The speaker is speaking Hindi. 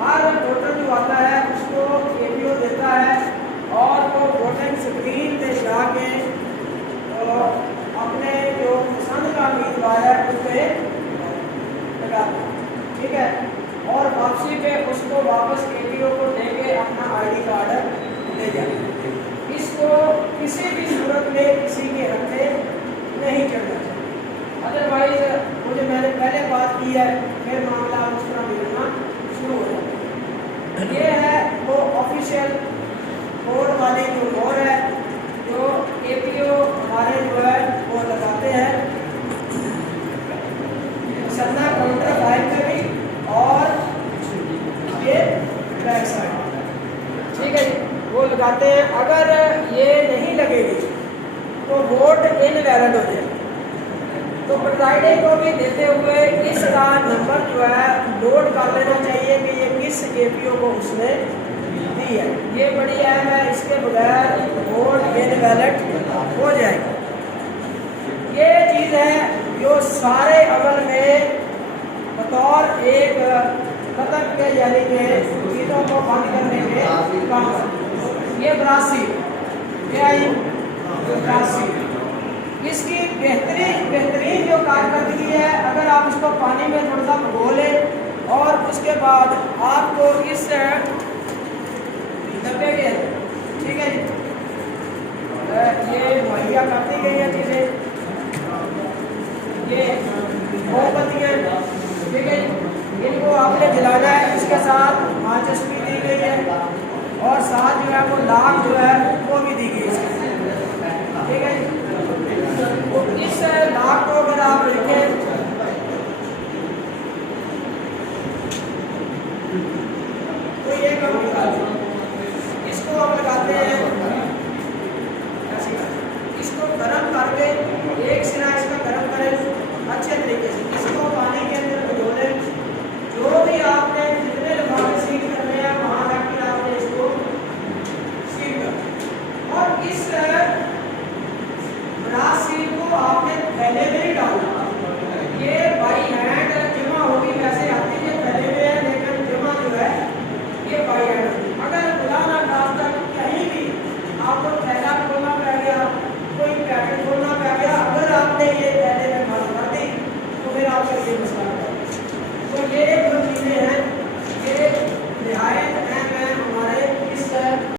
हर वोटर जो आता है उसको एपीओ देता है और वो वोटिंग स्क्रीन पे जाके तो अपने जो पसंद का उम्मीदवार है उस पर लगाते हैं, ठीक है। और वापसी पे उसको वापस एपीओ को देके अपना आईडी कार्ड ले जाए। इसको किसी भी सूरत में किसी के हथे नहीं चढ़ना चाहिए, अदरवाइज वो जो मैंने पहले बात की है फिर मामला उस तरह बिगड़ना शुरू हो जाता है। ये है वो ऑफिशियल कोड वाली जो मोहर है जो एपीओ हमारे जो है वो लगाते हैं सरना काउंटर फाइल पे भी और ये बैक साइड, ठीक है जी, वो लगाते हैं। अगर ये नहीं लगेगी तो वोट इनवैलिड हो जाएगा। तो प्रिजाइडिंग को भी देते हुए इसका नंबर जो है नोट कर लेना चाहिए कि ये किस एपीओ को उसने दी है। ये बड़ी अहम है, इसके बगैर वोट इनवैलिड हो जाएगा। ये चीज़ है जो सारे अमल में बतौर एक कतक के यानी कि चीज़ों को बंद करने के काम करती है। ये ब्रासी क्या है, ब्रासी इसकी बेहतरीन जो कारकर्दगी है, अगर आप इसको पानी में थोड़ा सा भिगो लें और उसके बाद आपको इस डब्बे के, ठीक है जी, ये मुहैया करती गई है चीज़ें, ये मोमबत्तियाँ, ठीक है जी, इनको आपने जलाना है, इसके साथ माचिस भी दी गई है और साथ जो है वो लाख जो है वो भी दी गई है, ठीक है जी। तो इस लाख को अगर आप देखें तो ये कब निकालते हैं, इसको हम लगाते हैं, इसको गर्म करके एक सिरा इसका गर्म करें अच्छे तरीके से, इसको पानी के अंदर भिगो लें। जो भी आपने जितने लिफाफे सील करने हैं वहाँ जाकर आपने इसको सील कर और इस ब्रास सील को आपने थैले में